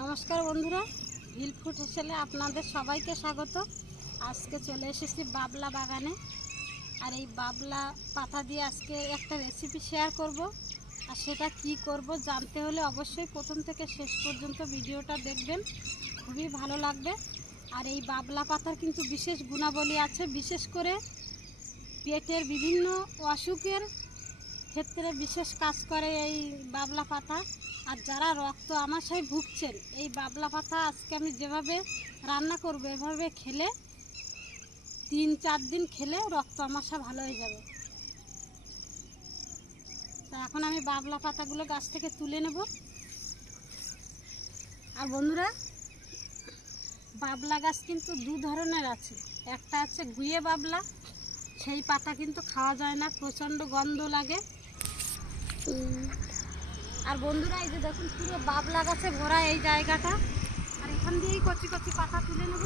নমস্কার বন্ধুরা, hill food হেসেলে আপনাদের সবাইকে স্বাগত। আজকে চলে এসেছি বাবলা বাগানে। আর এই বাবলা পাতা দিয়ে আজকে একটা রেসিপি শেয়ার করব। আর সেটা কি করব জানতে হলে অবশ্যই প্রথম থেকে শেষ পর্যন্ত ভিডিওটা দেখবেন, খুবই ভালো লাগবে। আর এই বাবলা পাতার কিন্তু বিশেষ গুণাবলী আছে, বিশেষ করে পেটের বিভিন্ন অসুখের ক্ষেত্রে বিশেষ কাজ করে এই বাবলা পাতা। আর যারা রক্ত আমাশায় ভুগছেন, এই বাবলা পাতা আজকে আমি যেভাবে রান্না করব এভাবে খেলে 3-4 দিন খেলে রক্ত আমাশা ভালো হয়ে যাবে। তা এখন আমি বাবলা পাতাগুলো গাছ থেকে তুলে নেব। আর বন্ধুরা, বাবলা গাছ কিন্তু দু ধরনের আছে। একটা আছে গুয়ে বাবলা, সেই পাতা কিন্তু খাওয়া যায় না, প্রচণ্ড গন্ধ লাগে। আর বন্ধুরা, এই যে দেখুন পুরো বাবলা গাছে ভরা এই জায়গাটা। আর এখান দিয়েই কচি কচি পাতা তুলে নেব।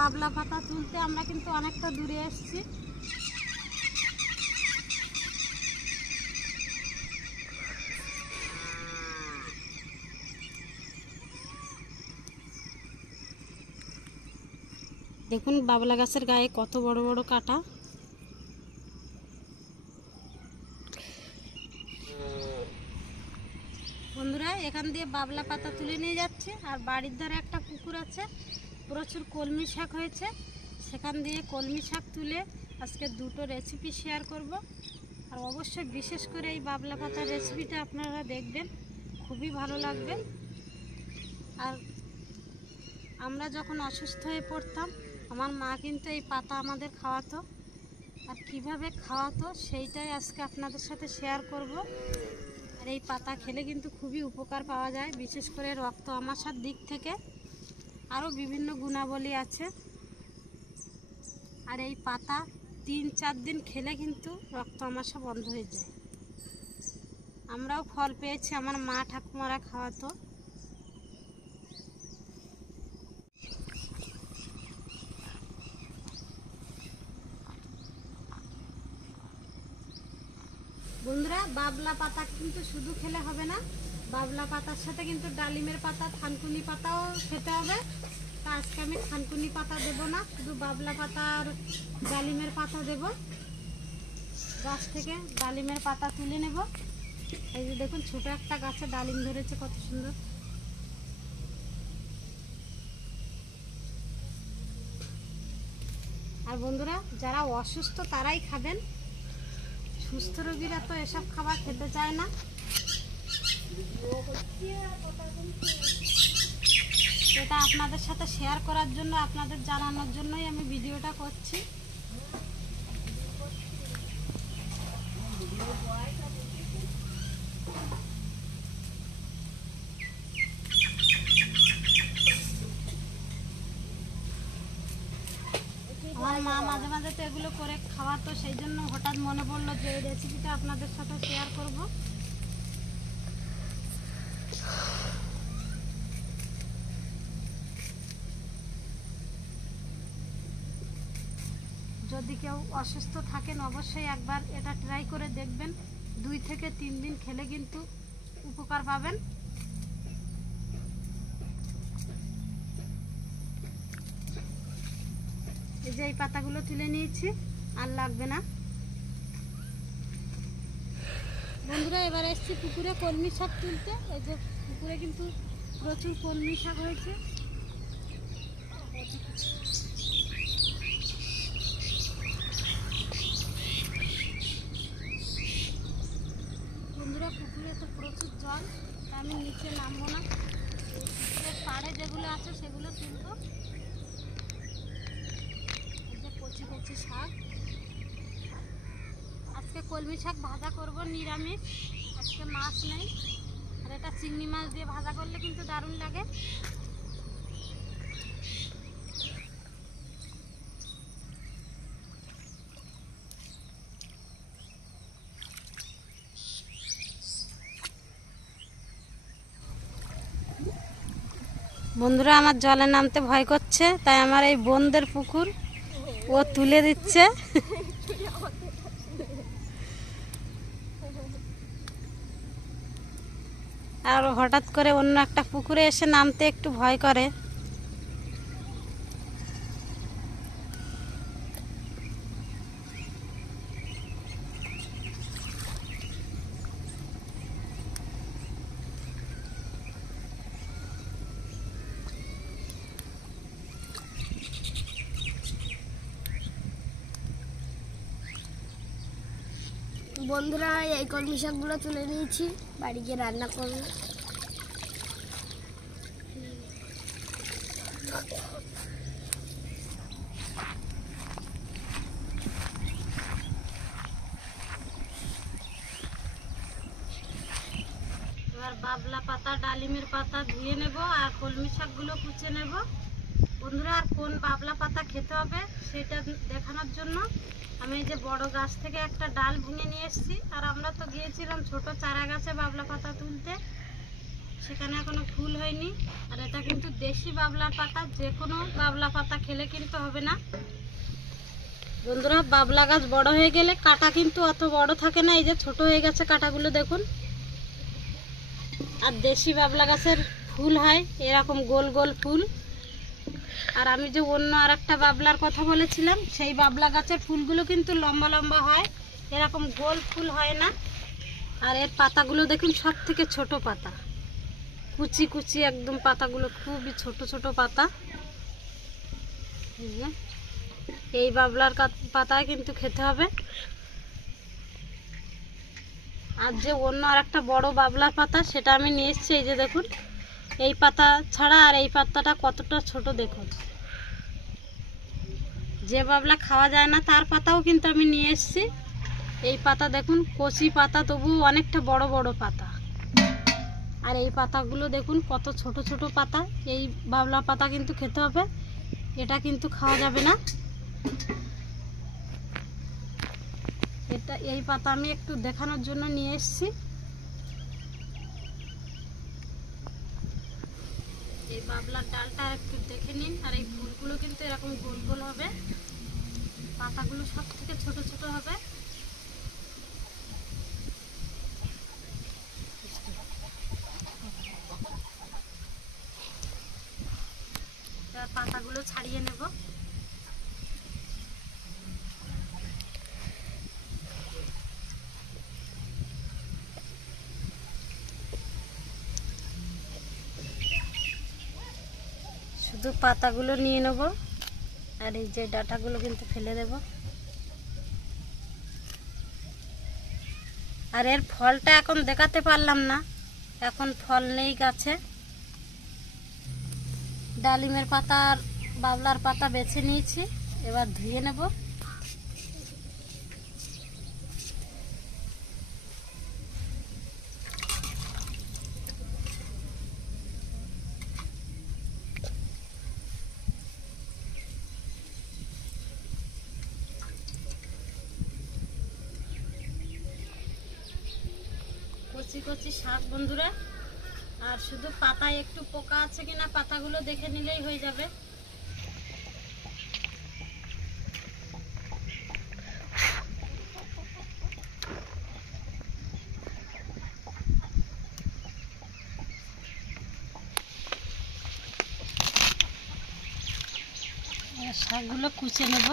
বাবলা পাতা তুলতে আমরা কিন্তু অনেকটা দূরে এসেছি। দেখুন বাবলা গাছের গায়ে কত বড় বড় কাঁটা। বন্ধুরা, এখান দিয়ে বাবলা পাতা তুলে নিয়ে যাচ্ছে। আর বাড়ির ধারে একটা পুকুর আছে, প্রচুর কলমি শাক হয়েছে, সেখান দিয়ে কলমি শাক তুলে আজকে দুটো রেসিপি শেয়ার করব। আর অবশ্যই বিশেষ করে এই বাবলা পাতার রেসিপিটা আপনারা দেখবেন, খুবই ভালো লাগবে। আর আমরা যখন অসুস্থ হয়ে পড়তাম, আমার মা কিন্তু এই পাতা আমাদের খাওয়াতো। আর কিভাবে খাওয়াতো সেইটাই আজকে আপনাদের সাথে শেয়ার করব। আর এই পাতা খেলে কিন্তু খুবই উপকার পাওয়া যায়, বিশেষ করে রক্ত আমাশার দিক থেকে। আরও বিভিন্ন গুণাবলী আছে। আর এই পাতা 3-4 দিন খেলে কিন্তু রক্ত আমাশা বন্ধ হয়ে যায়। আমরাও ফল পেয়েছি, আমার মা ঠাকুমারা খাওয়াতো। বন্ধুরা, বাবলা পাতা কিন্তু শুধু খেলে হবে না, বাবলা পাতার সাথে কিন্তু ডালিমের পাতা, থানকুনি পাতাও খেতে হবে। তা আজকে আমি থানকুনি পাতা দেব না, শুধু বাবলা পাতা আর ডালিমের পাতা দেব। গাছ থেকে ডালিমের পাতা তুলে নেব। এই যে দেখুন ছোট একটা গাছে ডালিম ধরেছে, কত সুন্দর। আর বন্ধুরা, যারা অসুস্থ তারাই খাবেন, সুস্থ রোগীরা তো এসব খাবার খেতে চায় না। এটা আপনাদের সাথে শেয়ার করার জন্য, আপনাদের জানানোর জন্যই আমি ভিডিওটা করছি। আমার মা মাঝে মাঝে তো এগুলো করে খাওয়াতো, সেই জন্য হঠাৎ মনে পড়লো যে এই রেসিপিটা আপনাদের সাথে শেয়ার করব। যদি কেউ অসুস্থ থাকেন অবশ্যই একবার এটা ট্রাই করে দেখবেন। 2 থেকে 3 দিন খেলে কিন্তু উপকার পাবেন। এই যে এই পাতাগুলো তুলে নিয়েছি, আর লাগবে না। বন্ধুরা, এবার এসছি পুকুরে কলমি শাক তুলতে। এই যে পুকুরে কিন্তু প্রচুর কলমি শাক হয়েছে। বন্ধুরা, পুকুরে তো প্রচুর জল, আমি নিচে নামবো না। পুকুরের পাড়ে যেগুলো আছে সেগুলো তুলবো। কচি কচি শাক। আজকে কলমি শাক ভাজা করব নিরামিষ, আজকে মাছ নেই। আর এটা চিংড়ি মাছ দিয়ে ভাজা করলে কিন্তু দারুণ লাগে। বন্ধুরা আমার জলে নামতে ভয় করছে, তাই আমার এই বোনদের পুকুর ও তুলে দিচ্ছে। আর হঠাৎ করে অন্য একটা পুকুরে এসে নামতে একটু ভয় করে। বন্ধুরা এই কলমি শাকগুলো তুলে নিয়েছি, বাড়ি গিয়ে রান্না করব। এবার বাবলা পাতা, ডালিমের পাতা ধুয়ে নেব আর কলমি শাকগুলো কুচে নেব। বন্ধুরা আর কোন বাবলা পাতা খেতে হবে সেটা দেখানোর জন্য আমি এই যে বড় গাছ থেকে একটা ডাল ভেঙে নিয়ে এসেছি। আর আমরা তো গিয়েছিলাম ছোট চারা গাছে বাবলা পাতা তুলতে, সেখানে এখনো ফুল হয়নি। আর এটা কিন্তু দেশি বাবলার পাতা, যে কোনো বাবলা পাতা খেলে কিন্তু হবে না। বন্ধুরা বাবলা গাছ বড় হয়ে গেলে কাঁটা কিন্তু অত বড় থাকে না, এই যে ছোট হয়ে গেছে কাঁটাগুলো দেখুন। আর দেশি বাবলা গাছের ফুল হয় এরকম গোল গোল ফুল। আর আমি যে অন্য আর একটা বাবলার কথা বলেছিলাম, সেই বাবলা গাছের ফুলগুলো কিন্তু লম্বা লম্বা হয়, এরকম গোল ফুল হয় না। আর এর পাতাগুলো দেখুন সব থেকে ছোট পাতা, কুচি কুচি একদম পাতাগুলো, খুবই ছোট ছোট পাতা। এই বাবলার পাতায় কিন্তু খেতে হবে। আর যে অন্য আর একটা বড় বাবলার পাতা সেটা আমি নিয়ে এসেছি, এই যে দেখুন এই পাতা ছাড়া আর এই পাতাটা কতটা ছোট দেখুন। যে বাবলা খাওয়া যায় না তার পাতাও কিন্তু আমি নিয়ে এসেছি। এই পাতা দেখুন কচি পাতা, তবু অনেকটা বড় বড় পাতা। আর এই পাতাগুলো দেখুন কত ছোট ছোট পাতা। এই বাবলা পাতা কিন্তু খেতে হবে, এটা কিন্তু খাওয়া যাবে না। এটা এই পাতা আমি একটু দেখানোর জন্য নিয়ে এসেছি। এই বাবলার ডালটা একটু দেখে নিন। আর এই ফুলগুলো কিন্তু এরকম গোল গোল হবে, পাতাগুলো সব থেকে ছোট ছোট হবে। পাতাগুলো ছাড়িয়ে নেব। শুধু পাতাগুলো নিয়ে নেব, আর এই যে ডাঁটাগুলো কিন্তু ফেলে দেব। আর এর ফলটা এখন দেখাতে পারলাম না, এখন ফল নেই গাছে। ডালিমের পাতা আর বাবলার পাতা বেছে নিয়েছি, এবার ধুয়ে নেব। কচি কচি শাক বন্ধুরা, আর শুধু পাতায় একটু পোকা আছে কিনা পাতাগুলো দেখে নিলেই হয়ে যাবে। শাকগুলো কুচে নেব।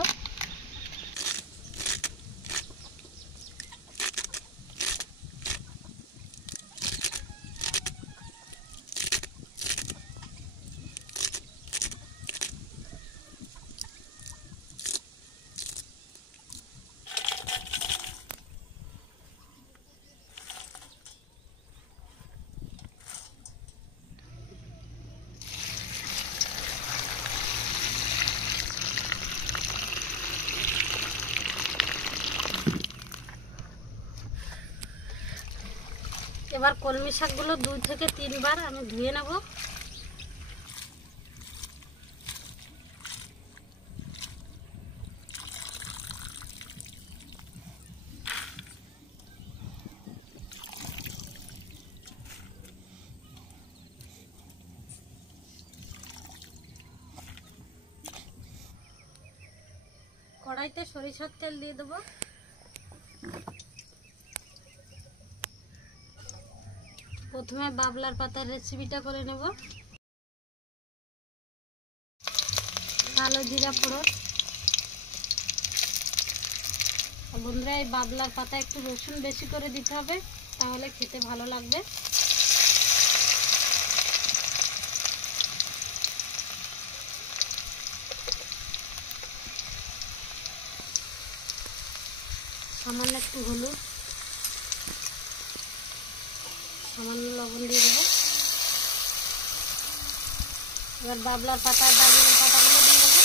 এবার কলমি শাকগুলো 2 থেকে 3 বার আমি ধুয়ে নেব। কড়াইতে সরিষার তেল দিয়ে দেব। প্রথমে বাবলার পাতার রেসিপিটা করে নেব। কালো জিরা ফোড়ন। বন্ধুরা, এই বাবলার পাতা একটু রসুন বেশি করে দিতে হবে, তাহলে খেতে ভালো লাগবে। সামান্য একটু হলুদ, সামান্য লবণ দিয়ে দেবো। এবার বাবলার পাতা আর ডালিমের পাতাগুলো দিয়ে দেবো।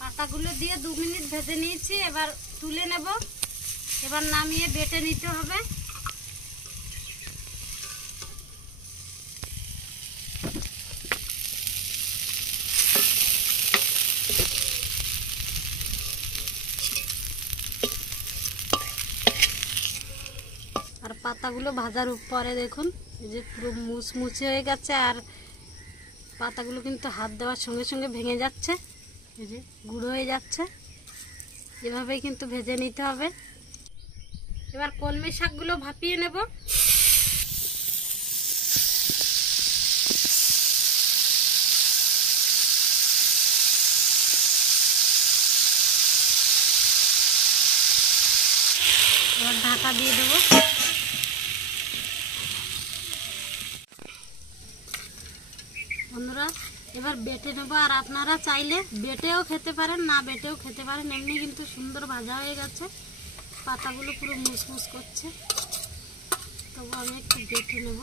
পাতাগুলো দিয়ে 2 মিনিট ভেজে নিয়েছি, এবার তুলে নেব। এবার নামিয়ে বেটে নিতে হবে। আর পাতাগুলো ভাজার পরে দেখুন এই যে পুরো মুচমুচে হয়ে গেছে, আর পাতাগুলো কিন্তু হাত দেওয়ার সঙ্গে সঙ্গে ভেঙে যাচ্ছে, এই যে গুঁড়ো হয়ে যাচ্ছে। এভাবেই কিন্তু ভেজে নিতে হবে। এবার কলমি শাকগুলো ভাপিয়ে নেব। এবার ঢাকা দিয়ে দেবো। বন্ধুরা, এবার বেটে নেবো। আর আপনারা চাইলে বেটেও খেতে পারেন, না বেটেও খেতে পারেন, এমনি কিন্তু সুন্দর ভাজা হয়ে গেছে। পাতাগুলো পুরো মুসমুস করছে, তবু আমি একটু বেটে নেব।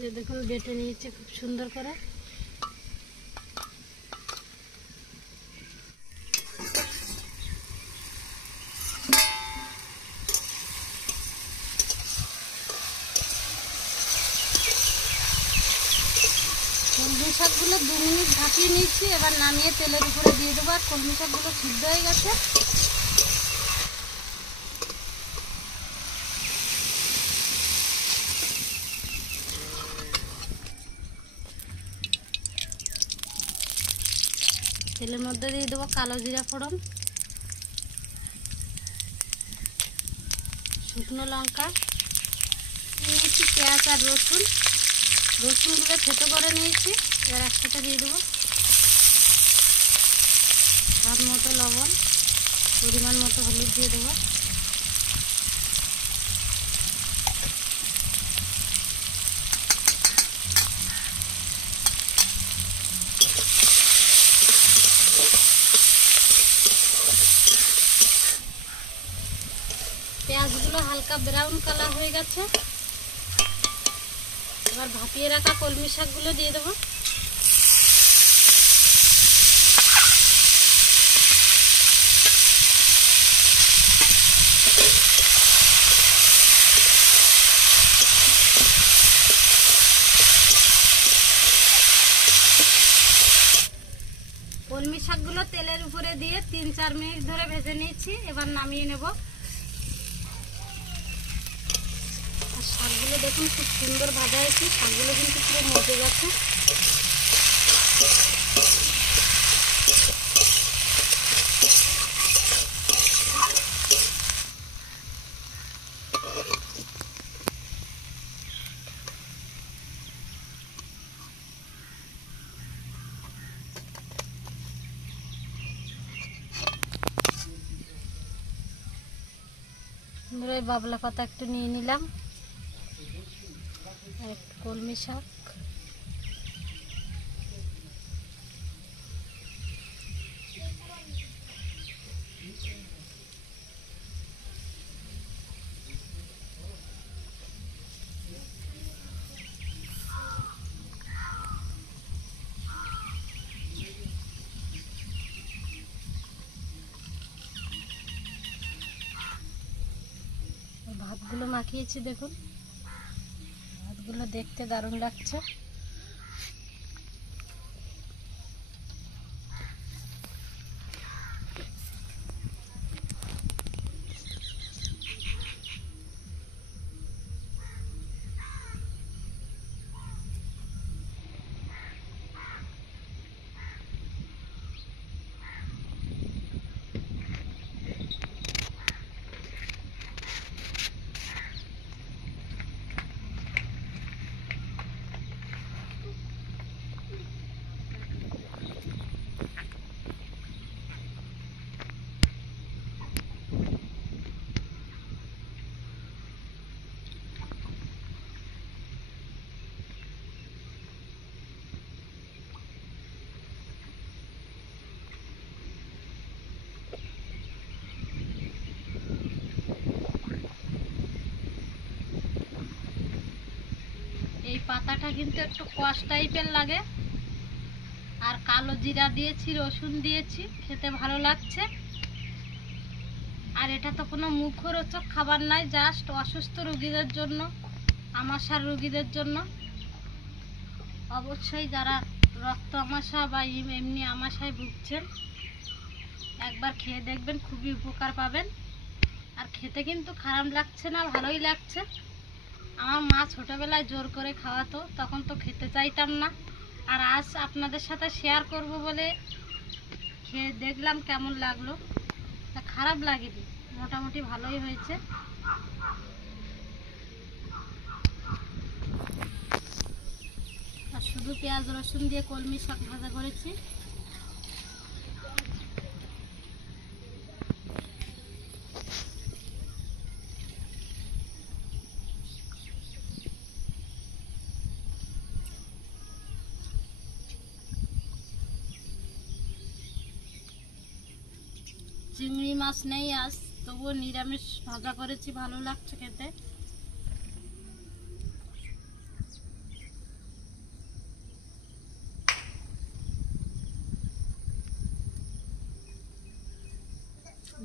যে দেখুন বেটে নিয়েছে খুব সুন্দর করে। কলমি শাকগুলো 2 মিনিট ভাপিয়ে নিয়েছি, এবার নামিয়ে তেলের উপরে দিয়ে দেবো। আর কলমি শাকগুলো সিদ্ধ হয়ে গেছে। তেলের মধ্যে দিয়ে দেবো কালো জিরা ফোড়ন, শুকনো লঙ্কা নিয়েছি, পেঁয়াজ আর রসুনগুলো থেতো করে নিয়েছি। এবার একসাথে দিয়ে দেবো। স্বাদ মতো লবণ, পরিমাণ মতো হলুদ দিয়ে দেবো। পেঁয়াজগুলো হালকা ব্রাউন কালার হয়ে গেছে। এবার ভাপিয়ে রাখা কলমি শাকগুলো দিয়ে দেবো। কলমি শাকগুলো তেলের উপরে দিয়ে 3-4 মিনিট ধরে ভেজে নিয়েছি। এবার নামিয়ে নেব। আর শাকগুলো দেখুন খুব সুন্দর ভাজা হয়েছে, শাকগুলো কিন্তু পুরো মজে গেছে। আমরা এই বাবলা পাতা একটু নিয়ে নিলাম, একটু কলমি শাক, ভাতগুলো মাখিয়েছি। দেখুন ভাতগুলো দেখতে দারুণ লাগছে। এই পাতাটা কিন্তু একটু কষ টাইপের লাগে, আর কালো জিরা দিয়েছি, রসুন দিয়েছি, খেতে ভালো লাগছে। আর এটা তো কোনো মুখরোচক খাবার নয়, জাস্ট অসুস্থ রোগীদের জন্য, আমাশার রোগীদের জন্য। অবশ্যই যারা রক্ত আমাশা বা এমনি আমাশায় ভুগছেন একবার খেয়ে দেখবেন, খুবই উপকার পাবেন। আর খেতে কিন্তু খারাপ লাগছে না, ভালোই লাগছে। আমার মা ছোটোবেলায় জোর করে খাওয়াতো, তখন তো খেতে চাইতাম না। আর আজ আপনাদের সাথে শেয়ার করব বলে খেয়ে দেখলাম কেমন লাগলো। তা খারাপ লাগেনি, মোটামুটি ভালোই হয়েছে। আর শুধু পেঁয়াজ রসুন দিয়ে কলমি শাক ভাজা করেছি। চিংড়ি মাছ নেই আজ, তবুও নিরামিষ ভাজা করেছি, ভালো লাগছে খেতে।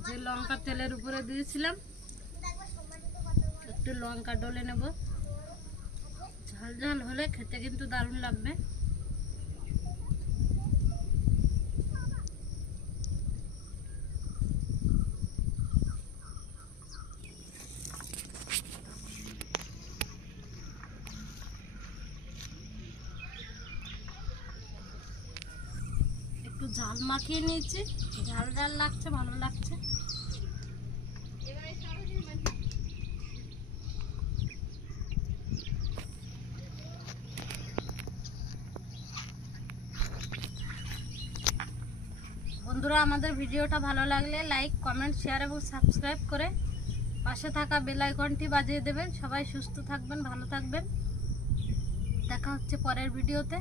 যে লঙ্কা তেলের উপরে দিয়েছিলাম, একটু লঙ্কা ডলে নেব। ঝাল ঝাল হলে খেতে কিন্তু দারুণ লাগবে। একটু ঝাল মাখিয়ে নিয়েছি, ঝাল ঝাল লাগছে, ভালো লাগছে। বন্ধুরা, আমাদের ভিডিওটা ভালো লাগলে লাইক, কমেন্ট, শেয়ার এবং সাবস্ক্রাইব করে পাশে থাকা বেল আইকনটি বাজিয়ে দেবেন। সবাই সুস্থ থাকবেন, ভালো থাকবেন। দেখা হচ্ছে পরের ভিডিওতে।